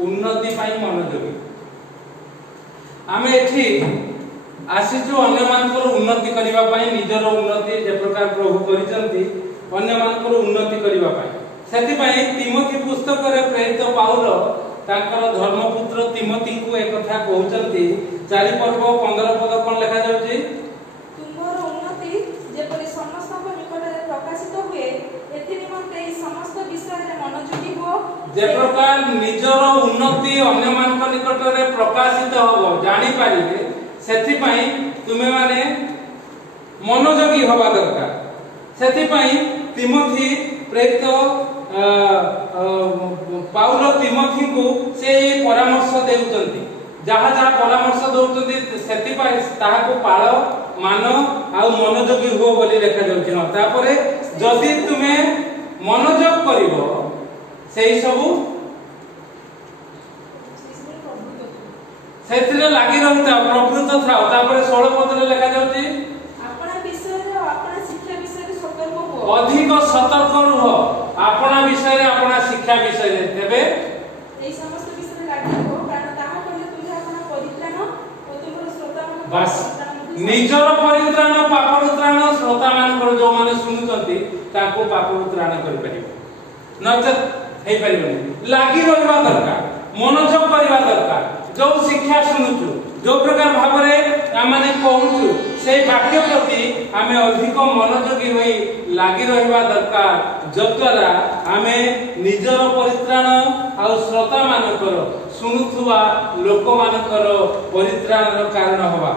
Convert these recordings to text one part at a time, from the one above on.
उन्नति पाई मनोयोगी आमे एठी आसीचु अन्य मानकर उन्नति करिवा पाई निजर उन्नति जे प्रकार प्रभु करिसंती अन्य मानकर उन्नति करिवा पाई सेति पाई तिमोथी पुस्तक रे प्रेरित पाउल तांकर धर्मपुत्र तिमोथी को एक कथा कहउचंती 4 पर्व 15 पद कोन लिखा जाउची तुमर उन्नति जेपरि समस्त निकट रे प्रकाशित हुए एथि निमंते समस्त विषय रे मनोयोगी हो जे प्रकार निजर उन्नति अन्य मानक निकट रे प्रकाशित हो जानि पारिबे सेति पाई तुमे माने मनोयोगी होबा दरकार सेति पाई तिमोथी प्रेरित पाउल तिमोथी को से परामर्श देउचंती जहा जहा परामर्श दउचंती सेति पाई ताहा को पाळ मान आ मनोयोगी हो बोली लिखा जाउछि न तापरे जदि तुमे मनोयोग करिवो सेही सबु सेतिरे लागि रहता प्रवृत्त थाओ तापरे 16 पद रे लिखा जाउछि आपना विषय रे आपना शिक्षा विषय रे सतर्क हो अधिक सतर्क रह आपना विषय रे आपना शिक्षा विषय रे तेबे एई समस्त विषय रे लागि हो कारण ताहा करले तुमे आपना परित्राण ओ तुमर श्रोता मान बस निजर परित्राण पाप परित्राण श्रोता मानकर जो माने सुनुचंती ताको पाप परित्राण करि परिबो नचेत हे परिबो लागि रहबा दरकार मनोयोग करबा दरकार जो शिक्षा सुनुचु जो प्रकार भावरे आमाने कहउचु से वाक्य प्रति आमे अधिक मनोयोगी होई लागि रहबा दरकार जद्वारा आमे निजर परित्राण आ श्रोता मानकर सुनुथुवा लोक मानकर परित्राणर कारण होबा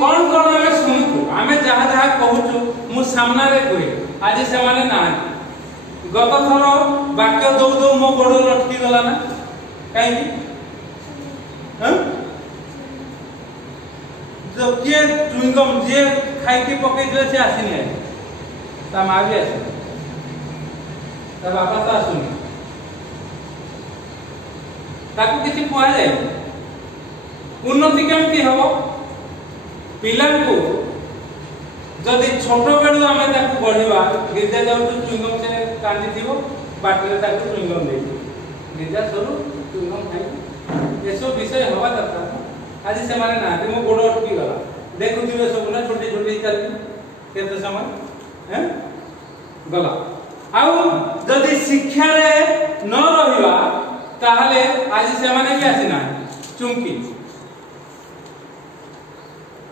कोन कोन आमे सुनुचु आमे जहा जहा कहउचु मु सामना रे कहि आज से माने ना गत थर वाक्य दउ दउ मो गोड़ लटकी गला ना काई हां जो किए चुइंगम जे खाई के पके दिले से आसीनी है ता मां भी आसी ता बापा ता सुनी ताको किछि कुआ जाय उन्नति केमती हबो पिला को जदि छोट बेलू आमे ताको बढ़िबा गिरजा जाउ तो चुइंगम से कांदी थिबो बाटले ताको चुइंगम देई गिरजा सरू चुइंगम खाई एसो विषय हवा दरकार आज से माने ना मो गोड़ अटकी गला देखुथिबे सब ना छोटी छोटी चल केते समय हैं गला आउ जदि शिक्षा रे न रहिबा ताहले आज से माने भी आसीना चुमकी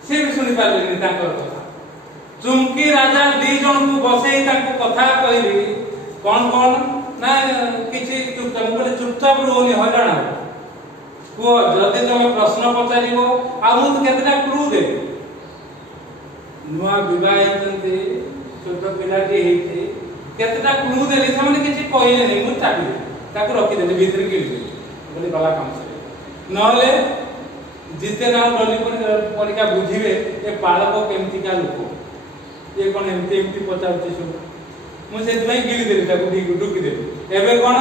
से भी सुनि पारबेनी ताकर कथा चुमकी राजा दी जन को बसई ताको कथा कहली कोन कोन ना किछि चुपचाप बोले चुपचाप रोनी हजाना को जदि तुम प्रश्न पचारिबो आ मु तो केतरा क्लू दे नुआ विवाह हेतंती छोट पिलाटी हेती केतरा क्लू देली से माने किछि कहले नै मु चाबी ताको रखि देली भीतर के बोले गला काम से नहले जिते ना डली परीक्षा बुझिबे ए पालक केमती का लोक ये कोन एमती एमती पचाउची सब मु से भाई गिली देली ताको डुकी देली एबे कोन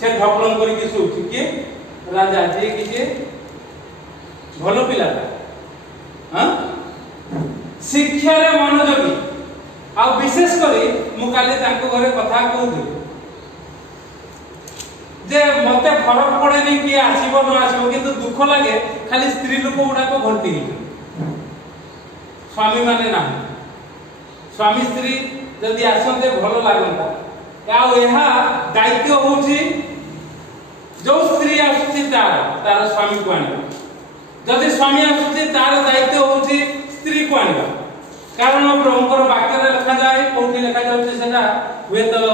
से ढपलन करी कि सोची के राजा जे कि जे भलो पिलाटा हां शिक्षा रे मनोयोगी आ विशेष करी मु काले ताको घरे कथा कहू जे मते फरक पड़े नहीं कि आसीबो न आसीबो किंतु दुख लागे खाली स्त्री लोक गुडा को भर्ती स्वामी माने ना स्वामी स्त्री जदि आसंते भलो लागंता या एहा दायित्व होची जो स्त्री आसुची तार स्वामी को आनिबा जदि स्वामी आसुची तार दायित्व होची स्त्री को आनिबा कारण प्रभुकर वाक्य रे लिखा जाय कोठी लिखा जाउची सेना वे तो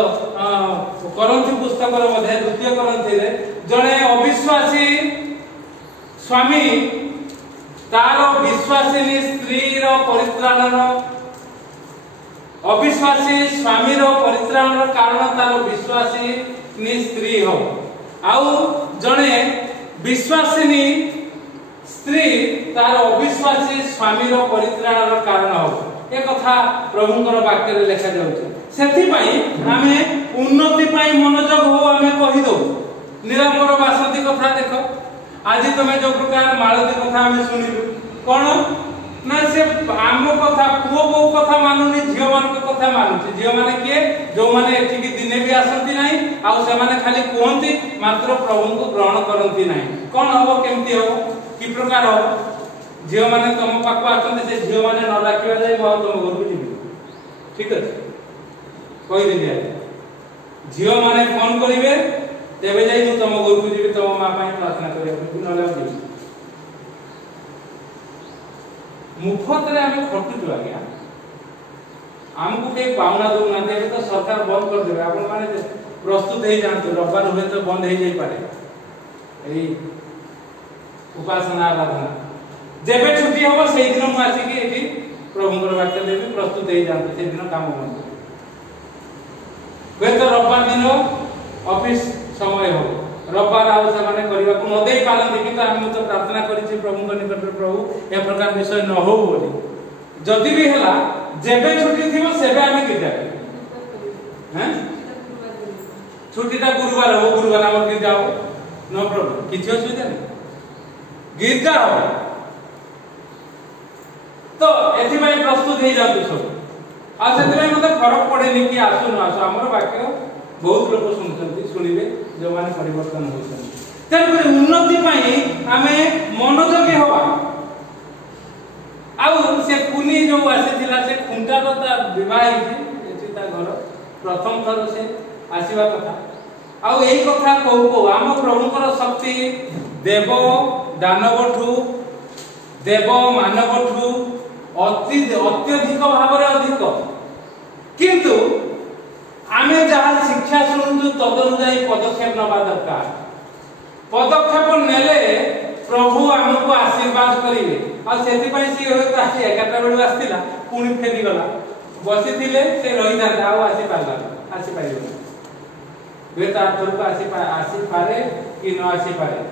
करंथी पुस्तक रे मध्ये द्वितीय करंथी रे जणे अविश्वासी स्वामी तार विश्वासिनी स्त्री रो परित्राणन अविश्वासी स्वामी रो परित्राणन कारण तार विश्वासी नि स्त्री हो आउ जणे विश्वासिनी स्त्री तार अविश्वासी स्वामी रो परित्राणन कारण हो ए कथा प्रभुଙ୍କର वाक्य रे लिखा जाउछ सेथि पई आमे उन्नति पई मनोयोग हो आमे कहि दो निरामर बासंती कथा देखो आज तुमे जो प्रकार मालती कथा आमे सुनिलु कोन ना से आम कथा पुओ बो कथा मानुनी झियो मान कथा मानुची झियो माने के जो माने एठी की दिने भी आसंती नाही आ से माने खाली कोहंती मात्र प्रभु को ग्रहण करंती नाही कोन हबो केमती हबो की प्रकार हबो झियो माने तम पाखो आसंती से झियो माने न राखिबा जाय मो तम घर को जिबी ठीक अछि कहि देलिया झियो माने फोन करिवे तेबे जाई मु तम घर को जिबी तम मां पई प्रार्थना करिया नले जिबी मुफतरे आमे खटुचु आज्ञा हमको के पावना दो ना देबे तो सरकार बंद कर देबे आपण माने प्रस्तुत हे जानतो रविवार हुए तो बंद हे जाई पारे एई उपासना आराधना जेबे छुट्टी होबो सेई दिन मु आसी के एठी प्रभुଙ୍କର वाक्य देबे प्रस्तुत हे जानतो से दिन काम बंद वे तो रविवार दिन ऑफिस समय हो रविवार आउ से माने करबा को न देई पालन कि तो हम तो प्रार्थना करिछि प्रभु को निकट प्रभु ए प्रकार विषय न हो बोली जदी भी हला जेबे छुट्टी थिबो सेबे आमे गिरजा हैं छुट्टीटा गुरुवार हो गुरुवार हम गिरजा हो नो प्रॉब्लम किछ असुविधा नहीं गिरजा हो तो एथि भाई प्रस्तुत हे जातु सब आ सेति भाई मते फरक पड़ेनी कि आसु न आसु हमर वाक्य बहुत लोग सुनछंती सुनिबे जो माने परिवर्तन होछन तेरे उन्नति पई आमे मनोजगी होबा आउ से कुनी जो आसीथिला से खुंटार ता विवाह एठी ता घर प्रथम थर से आसीबा कथा आउ एई कथा कहू को हम प्रभुकर शक्ति देव दानवठु देव मानवठु अत्यधिक भाବରେ अधिक किंतु आमे जहाँ शिक्षा शुणु तद अनुଯାୟୀ पदक्षेप नबा दरकार पदक्षेप नेले प्रभु हमको आशीर्वाद करिवे आ सेति पई सी होय त 11टा बेलु आस्तिला पुणी फेरी गला बसी थिले से रही था आ आसी पारला आसी पाइबो वे ता तोर को आसी पारे कि न आसी पारे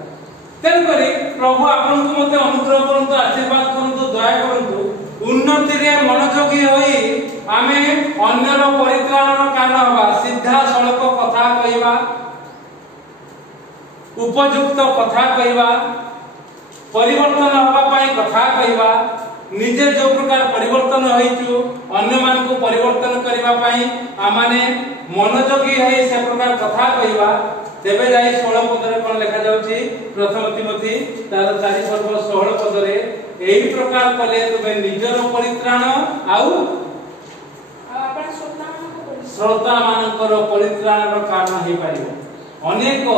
तेन करी प्रभु आपन को मते अनुग्रह करंतु आशीर्वाद करंतु दया करंतु उन्नति रे मनोयोगी होई आमे अन्यर परित्राण कारण हवा सीधा सड़क कथा कहवा उपयुक्त कथा कहवा परिवर्तन हवा पाई कथा कहवा निजे जो प्रकार परिवर्तन होइछु अन्य मान को परिवर्तन करबा पाई आमाने मनोयोगी है से प्रकार कथा कहवा तेबे जाई 16 पद रे कोन लिखा जाउची प्रथम तिमोथी तार 4 पर्व 16 पद रे एही प्रकार कले तुमे निजर परित्राण आउ आपण श्रोता मानकर परित्राण रो कारण हे पारिबो अनेक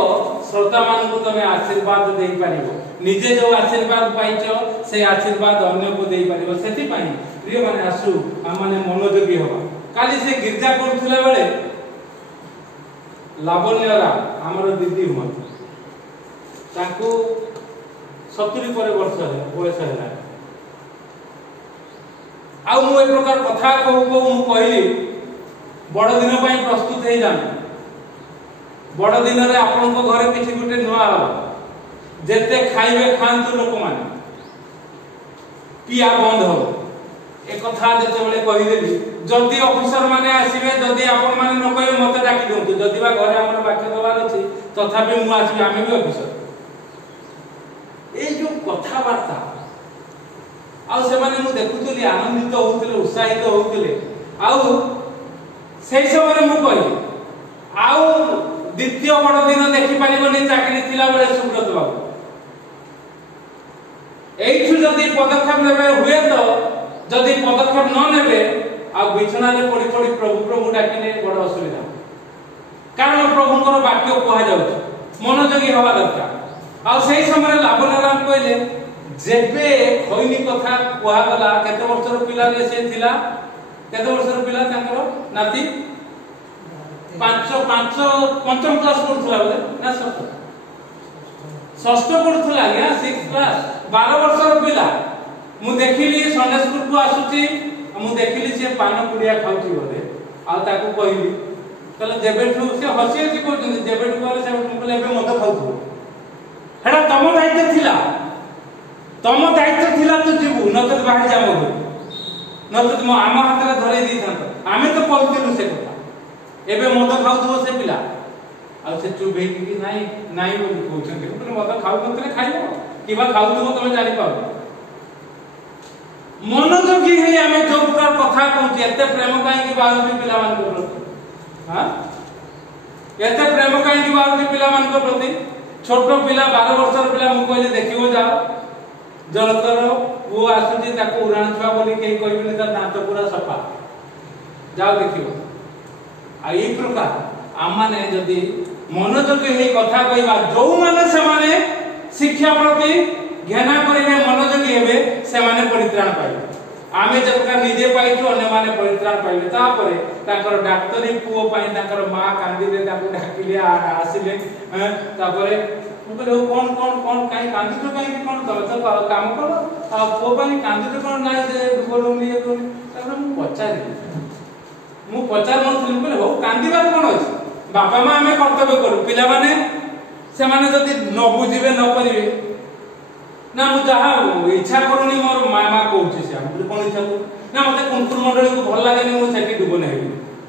श्रोता मान को तुमे आशीर्वाद देई पारिबो निजे जो आशीर्वाद पाइछो से आशीर्वाद अन्य को देई पारिबो सेति पई प्रिय माने आसु हम माने मनोयोगी होबा काली से गिरजा करथुले बेले लावण्यरा हमर दीदी हुआ ताकू 70 पर वर्ष है बयस है आ मु ए प्रकार कथा कहू को मु कहली बड़ दिन पई प्रस्तुत हे जान बड़ दिन रे आपन को घरे किछि गुटे नुआ हो जेते खाइबे खांतु लोक माने पिया बंद हो ए कथा जेते बेले कहि देली जदी ऑफिसर माने आसीबे जदी आपन माने न कहे मते डाकी दउतु जदी बा घरे हमर वाक्य दवार अछि तथापि मु आसी आमे भी ऑफिसर ए जो कथा वार्ता आ से माने मु देखुतली आनंदित होउतले उत्साहित होउतले आउ सेई समय मु कहि आउ द्वितीय बड़ दिन देखि पारिबनी चाकरी थिला बेले सुब्रत बाबू एइठु जदी पदक्षेप लेबे हुए तो जदी पदक्षेप न नेबे आ बिछना रे पड़ी पड़ी प्रभु प्रभु डाकिले बड़ असुविधा कारण प्रभुଙ୍କର वाक्य कहा जाउछ मनोयोगी हवा दरकार आ सेही समय लाभनाराम कहले जेबे खैनी कथा कहा गला केते वर्षर पिला रे से थिला केते वर्षर पिला तांकर नाती 5 क्लास पढुथला बोले ना षष्ठ पढुथला या 6 क्लास 12 वर्षर पिला मु देखिली संडे स्कूल को आसुची मु देखिली से पान कुडिया खाउची बोले आ ताकू कहिली कहले जेबेठू से हसी हसी कहउछन जेबेठू कहले से कहले एबे मत खाउथु हेडा तम दायित्व थिला तू जीवु नत बाहर जाओ नत मो आमा हाथ रे धरै दी थांत आमे तो कहथिलु से कथा एबे मत खाउथु से पिला आ से चुप हे कि नाही बोली कहउछन कि मत खाउ नतले खाइबो किबा खाउथु तमे जानि पाउ मनोजोगी हे आमे जो प्रकार कथा कहूँ एते प्रेम कहीं बाहर पिला मान प्रति हाँ एते प्रेम कहीं बाहर पिला मान प्रति छोट पिला 12 वर्षर पिला मु कहले देखिबो जाओ जनतर वो आसुची ताको उड़ान छुआ बोली कहीं कहबिनी तार दांत पूरा सफा जाओ देखिबो आ ई प्रकार आमाने जदी मनोजोगी हे कथा कहबा जो माने से माने शिक्षा प्रति ज्ञाना करिवे मनोजोगी हेबे से माने परित्राण पाइबे आमे जबका निजे पाइछु अन्य माने परित्राण पाइबे तापरे ताकर डाक्टरी पुओ पाइ ताकर मां कांदिले ताको डाकिले आसिले तापरे मुकले कोन कोन कोन काई कांदितो काई कोन तो काम करो आ पुओ पाइ कांदितो कोन नाइ जे बोलू निये तो तापर मु पचार मन बोले हो कांदिबा कोन अछि बापा मां आमे कर्तव्य करू पिला माने से माने जदी न बुझिबे न करिवे ना मु जहा इच्छा करूनी मोर मामा कहउछि से हम कोन इच्छा करू ना मते कुंकुर मंडली को भल लागेनी मु सेठी डुबो नै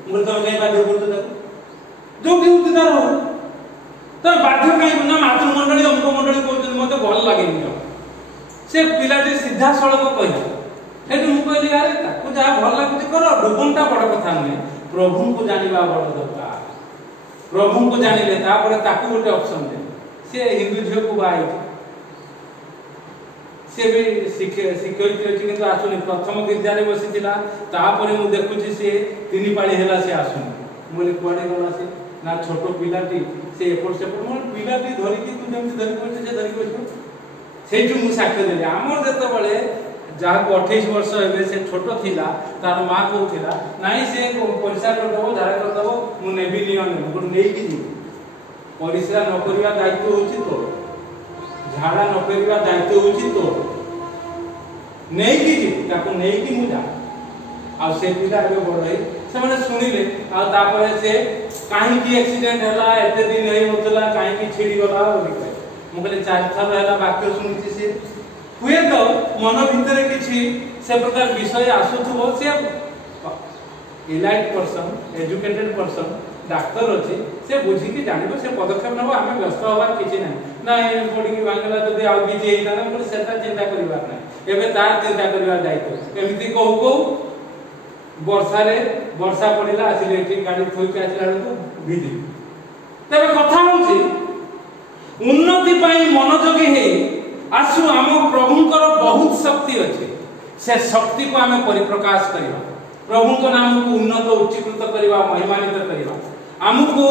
मु तो नै बाध्य करतो ताको जो कि उदार हो तो बाध्य काई ना मातृ मंडली अमुक मंडली कहउछि मते भल लागेनी तो से पिलाटी सीधा सळक कहि हेतु मु कहली यार ताको जहा भल लागुछि करो डुबनटा बड़ कथा नै प्रभु को जानिबा बड़ दरकार प्रभु को जानिले तापर ताको गोटे ऑप्शन दे से हिंदू झियो को बाई से भी शिक्षयित्री अछि किंतु आसुनी प्रथम विद्यालय बसिथिला तापरे मु देखुछि से तीन पाळी हेला से आसुनी मोले कोडे गला से ना छोटो पिलाटी से एपट से मोर पिलाटी धरि कि तू जेम धरि करछ से धरि करछ सेठु मु साक्ष्य देली हमर जते बळे जहा 28 वर्ष हेबे से छोटो थिला तार मां कहउथिला नाही से परिसा कर दबो धारा कर दबो मु नेबी नियन मु नेई कि जी परिसा न करिवा दायित्व होछि तो झाड़ा न करिवा दायित्व होछि तो नेई कि जी ताको नेई कि मु जा आ से पिला रे बडई से माने सुनिले आ तापरे से काहे कि एक्सीडेंट हला एते दिन नै होतला काहे कि छिड़ी गला बोली कहे मु कहले 4 थर हला वाक्य सुनिछि से हुए तो मन भीतर किछि से प्रकार विषय आसुथबो से elite person educated person doctor अछि से बुझी कि जानिबो से पदक्षेप नबो आमे व्यस्त होबार किछि नै ना ए पडी कि बांगला जदी आ किछि हेता ना बोले सेता चिंता करिवार नै एबे तार चिंता करिवार दायित्व एमिति कहू कहू वर्षा पड़िला आसिले एठी गाड़ी थोइ के आसिला तो भिदी तबे कथा होछि उन्नति पई मनोजोगी हे आसु हम प्रभुंकर बहुत शक्ति अछि से शक्ति को हमें परिप्रकाश करिवा प्रभु को नाम को उन्नत उच्चीकृत करिवा महिमान्वित करिवा हमको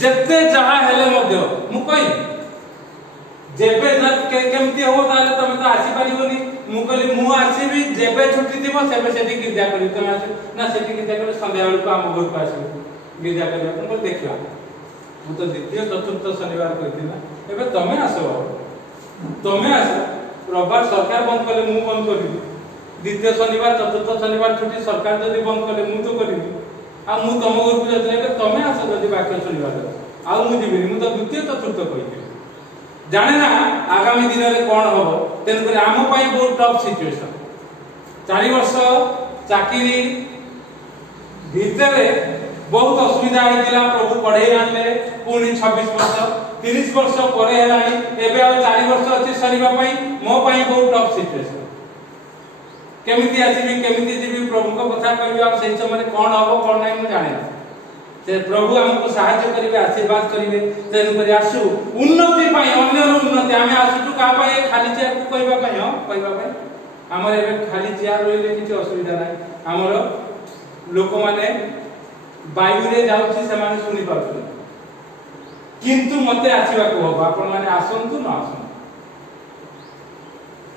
जत्ते जहा हेले मध्य मु कहि जेबे केमती हो ताले तमे तो आसी परिबोनी मु कहली मु आसीबी जेबे छुट्टी दिबो सेबे सेठी गिरजा करी तमे आसी ना सेठी गिरजा करे संध्या बेल को हम घर को आसी गिरजा करी अपन देखिवा मु तो द्वितीय चतुर्थ शनिवार कहिथिना एबे तमे आसो तमे आसो रविवार सरकार बंद कले मु बंद करिबी द्वितीय शनिवार चतुर्थ शनिवार छुट्टी सरकार जदी बंद कले मु तो करिबी आ मु तम घर को जतले तमे आसो जदी वाक्य शनिवार आ मु जीबी मु तो द्वितीय चतुर्थ कहिथि जाने ना आगामी दिन रे कोन होबो तेन करे आम पई बहुत टफ सिचुएशन 4 वर्ष चाकरी भितरे बहुत असुविधा आइतिला प्रभु पढ़े आनले पुनी 26 वर्ष 30 वर्ष परे हेलानी एबे आ 4 वर्ष अछि सरीबा पई मो पई बहुत टफ सिचुएशन केमिति आसीबी केमिति जीबी प्रभु को कथा कहबी आ सेहि समय कोन होबो कोन नै मु जाने से प्रभु हमको सहायता करिवे आशीर्वाद करिवे तेन करी आसु उन्नति पई अन्य उन्नति हमें आसु का पई खाली चेयर को कहबा पई हो कहबा पई हमर एबे खाली चेयर रहिले किछ असुविधा नै हमर लोक माने वायु रे जाउछि से माने सुनि पाछु किंतु मते आसीबा को हो आपण माने आसंतु न आसु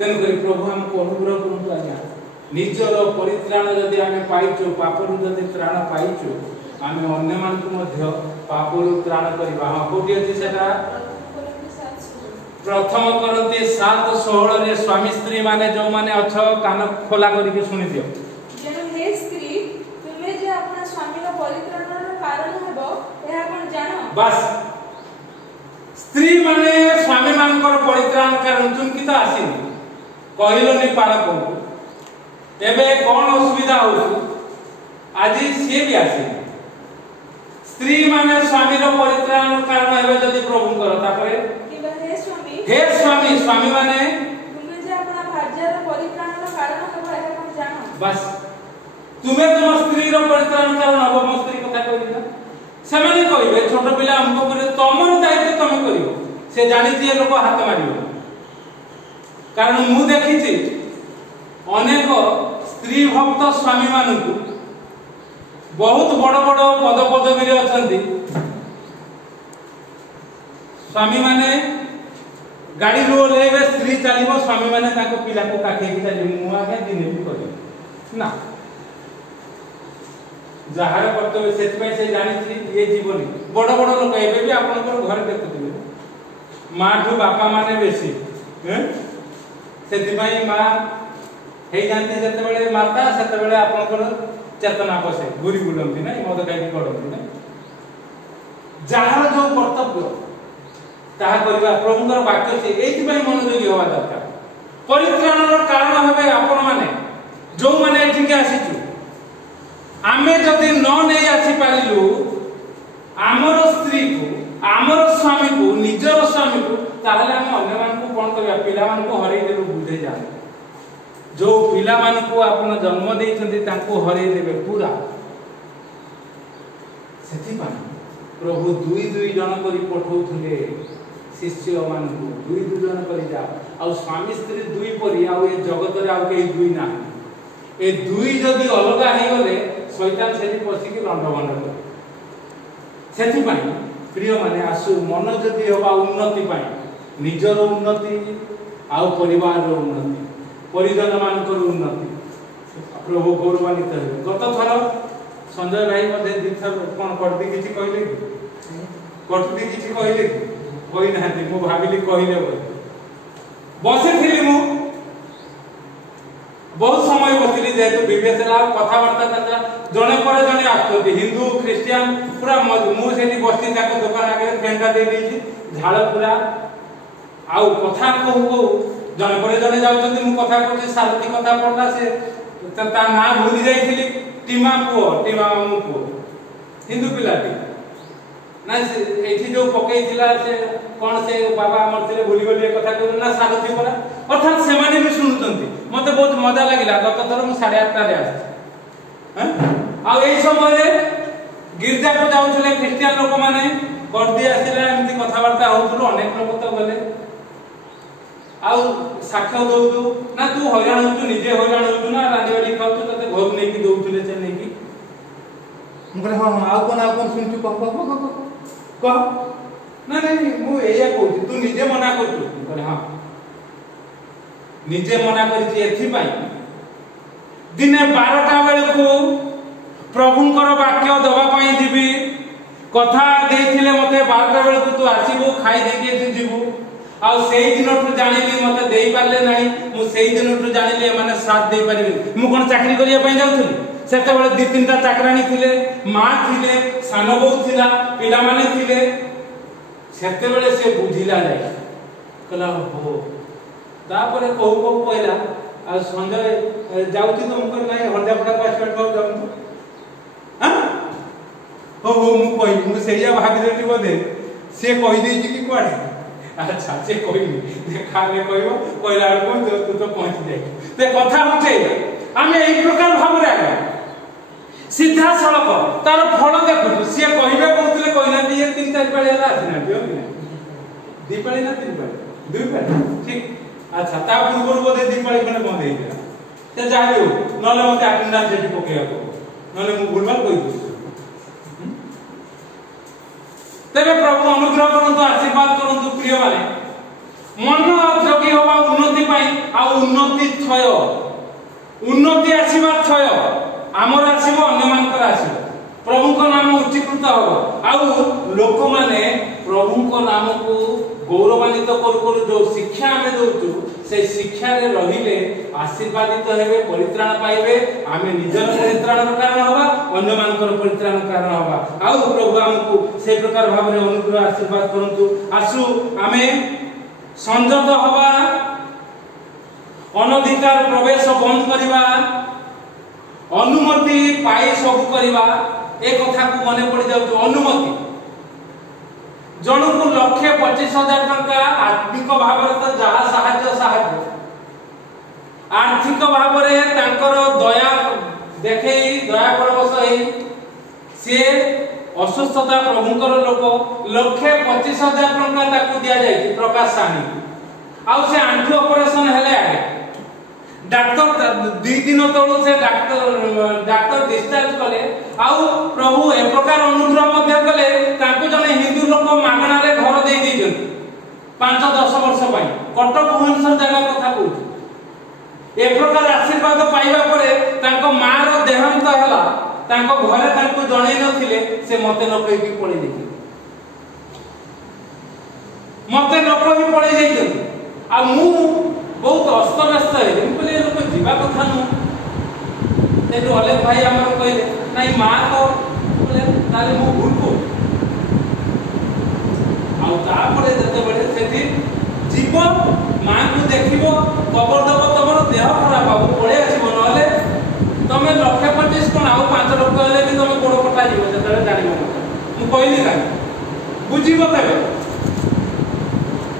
तेन करी प्रभु हमको अनुग्रह करंतु आज्ञा निजर परित्राण जदी हमें पाइछु पापरु जदी त्राण पाइछु आमे अन्य मान को मध्य पापरु त्राण करिबा हां कोठी अछि सेटा प्रथम करते 7:16 रे स्वामी स्त्री माने जो माने अछ कान खोला करी के सुनि दियो जेन हे स्त्री तुमे जे अपना स्वामी रो परित्राणर कारण हेबो ए आपण जानो बस स्त्री माने स्वामी मान को परित्राण कारण तुम की तो आसीनी कहिलो नि पाड़ को एबे कोन असुविधा हो आज से भी आसीनी स्त्री माने स्वामी रो परित्राण कारण हेबे जदी प्रभु कर तापरे हे स्वामी स्वामी माने तुमे जे अपना भार्या रो परित्राण रो कारण हेबो ए बस तुम्हें तुम स्त्री परित्राण कारण हम मो स्त्री कथा कहना से कहे छोट पिला आमको करे तुम दायित्व तुम कर से जानी लोक हाथ मार कारण मु देखी अनेक स्त्री भक्त स्वामी मानू बहुत बड़ बड़ पद पदवी अच्छा स्वामी माने गाड़ी रू ओह्लैबे स्त्री चलो स्वामी माने पिला को काटे चलिए मुझे दिन भी कर ना जार कर्तव्य से जानी ये जीवन बड़ बड़ लोक एवं भी आप घर देखुए माँ ठू बापा माने बेसी से माँ हो जाते माता से आपंकर चेतना बसे घूरी बुलती ना मद खाई पड़ती ना जार जो कर्तव्य ताहा करबा प्रभुଙ୍କର वाक्य से एथि मनोयोगी होवा दरकार परित्राणर कारण हेबे आपण माने जो माने एठिके आसीचु आमे जदि न नै आसी पारिलु आमर स्त्री को आमर स्वामी को निजर स्वामी को ताहले हम अन्य मान को कोन करबा पिला मान को हरै देबे बुझे जा जो पिला मान को आपण जन्म देइछन्ति तांको हरै देबे पूरा सेति पा प्रभु दुई दुई जन करी पठौथले शिष्य मान को दुई दुई जन करी जा आ स्वामी स्त्री दुई परी आ ए जगत रे आ के दुई ना ए दुई जदि अलगा हे गले शैतान सेठी पसी के लंडभंड करे सेठी पई प्रिय माने आसु मन जदि होबा उन्नति पई निजर उन्नति आ परिवार रो उन्नति परिजन मान को उन्नति प्रभु गौरवान्वित हे गत थर संजय भाई मध्ये दिथर कोन करदी किछि कहले करदी किछि कहले कोई नांती मु भाबिली कहिले बसे थिली मु बहुत समय बसिली जेतु विवेचना कथा वार्ता करता जने पर जने आछथि हिंदू क्रिश्चियन पूरा मु सेठी बस्ती ताको दुकान आगे फेंका दे दैछि झाड़ पूरा आउ कथा कहू जने पर जने जाउछथि मु कथा करछि सारथी कथा पड़ला से ता ना भूली जाइथिली टीमा मु पुओ हिंदू पिलाटी ना एठी जो पकई थिला से कोन से बाबा हमर थिले भूली गली कथा कहू ना सारथी परा अर्थात से माने भी सुनुचंती मते बहुत मजा लागिला गत थर मु 8:30 रे आछि हैं आ एई समय रे गिरजा को जाउछले क्रिश्चियन लोक माने करदी आसिला एमती कथा वार्ता होउथुलो अनेक लोक तो गले आ साक्ष्य दउतु ना तू हैरान होतु निजे हैरान होतु ना रांदिवाडी खाउतु तते घर नै की दउथुले से नै की मुरे हां आ कोन सुनचु कह ना नहीं मु एया कहू तू निजे मना करतु करे हां निजे मना करछि एथि पई दिने 12टा बेले को प्रभुंकर वाक्य दबा पई दिबी कथा देथिले मते 12टा बेले को तू आसीबो खाई देके एथि जीवो आ सेही दिनठु जानिली मते देई पारले नाही मु सेही दिनठु जानिली माने साथ देई परिबे मु कोन चाकरी करिया पई जाउथली सेते बेले 2-3टा चाकरानी थिले मां थिले सानो बौ थिला पिला माने थिले सेते बेले से बुझिला जाय कला हो तापरे कहू कहला आ संजय जाउती तो मुकर नाही हंडा फटा पासवर्ड को जाउ हां हो मु कहि मु सेया भाग देली बोदे से कहि देई कि कोडे अच्छा से कहि खाले कहियो कहला को तू तो पहुंच जाई ते कथा होते हमें एक प्रकार भाव रे आगे सीधा सड़क तार फल देखु सी कहबे कहतले कहना ये 3-4 पाली हला आसिना दियो कि दी पाली ना 3 पाली 2 पाली ठीक अच्छा ता पूर्व बोधे 2 पाली खने बंद हे गया ते जायो नले मते अटेंडेंस जेटी पकेया को नले मु भूलभाल कहि दु तेरे प्रभु अनुग्रह करंतु आशीर्वाद करंतु प्रिय माने मन जोगी होबा उन्नति पाई आ उन्नति क्षय उन्नति आसीबा क्षय आमर आसीबो अन्य मानकर आसीबो प्रभु को नाम उच्चीकृत हो आउ लोक माने प्रभु को नाम को गौरवान्वित करू जो शिक्षा हमें दउचु से शिक्षा रे रहिले आशीर्वादित हेबे परित्राण पाइबे आमे निजर परित्राण कारण होबा अन्य मानकर परित्राण कारण होबा आउ प्रभु हमको से प्रकार भाव रे अनुग्रह आशीर्वाद करंतु आसु आमे संजत होबा अनधिकार प्रवेश बंद करिबा अनुमति पाई सब करिबा ए कथा को मने पड़ जाउ अनुमति जन को 1,25,000 टंका आत्मिक भाव तो जहा साहाय्य आर्थिक भाव दया देखे दया परवश सी असुस्थता प्रभुंकर लोक 1,25,000 टंका दि जाए प्रकाश सानी आउ से आंठू ऑपरेशन हेले आगे डॉक्टर 2 दिन तळु से डॉक्टर डिस्चार्ज कले आउ प्रभु ए प्रकार अनुग्रह मध्य कले ताको जने हिंदू लोक मागणा रे घर दे दिजन 5-10 वर्ष पई कटक भुवनेश्वर जगह कथा कहू ए प्रकार आशीर्वाद पाइबा परे ताको मां रो देहांत हला ताको घरे ताको जणे नथिले से मते न कहि पळे देखि मते न कहि पळे जाई आ मु बहुत अस्त व्यस्त है बोले लोक जीवा कथा नु तेरो अलेख भाई हमर कहले नाही मां तो बोले ताले मु भूल को आ तापरे जते बडे सेठी जीव मां को देखिबो खबर दबो तमर देह खराब बाबू पळे आसीबो नले तमे 1,25,000 कोन आउ 5 लोक हेले भी तमे गोड़ कटा जीवो जतरे जानिबो मु कहली का बुझिबो केबे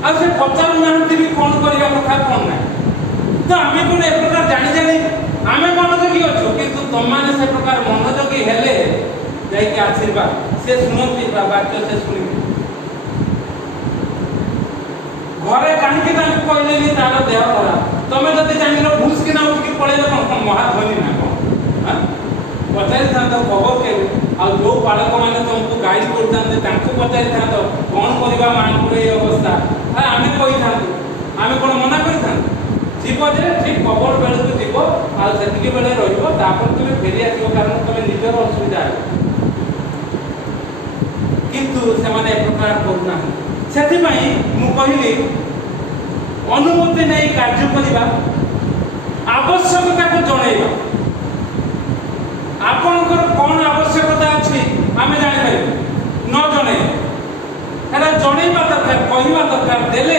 आ से पचार नाहंती भी कोन करिया कथा कोन नै तो आमे कोन ए प्रकार जानि जानि आमे मनोयोगी अछु किंतु तुम माने से प्रकार मनोयोगी हेले जाय के आशीर्वाद से सुनती वाक्य से सुनि घरे काहे के तान कहले नि तार देह खराब तमे जति जानिलो भूस कि ना उठ के पळेले कोन महा धनी ना कोन हां पचारि था तो खबर के आ जो बालक माने तुमको गाइड करतांते तांको पचारि था तो कोन करबा मान पुरे अवस्था आ आमे कहि था आमे कोन मना करि था जीव जे ठीक खबर बेले को जीव आ सेतिके बेले रहिबो तापर तुमे फेरी आसीबो कारण तुमे निजर असुविधा है किंतु से माने एक प्रकार करना सेति पई मु कहिली अनुमति नै कार्य करिबा आवश्यकता को जणैबा आपनकर कोन आवश्यकता अछि आमे जानि पाइबो न जणे हेला जणैबा दरकार कहिबा दरकार देले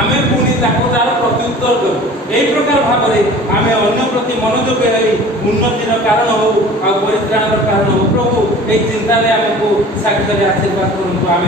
आमे पुनी ताको तार प्रत्युत्तर दो एई प्रकार भाबरे आमे अन्य प्रति मनोयोग हेली उन्नतिर कारण हो आ परित्राणर कारण हो प्रभु एई चिंता रे हमको साक्षर आशीर्वाद करंतु आमे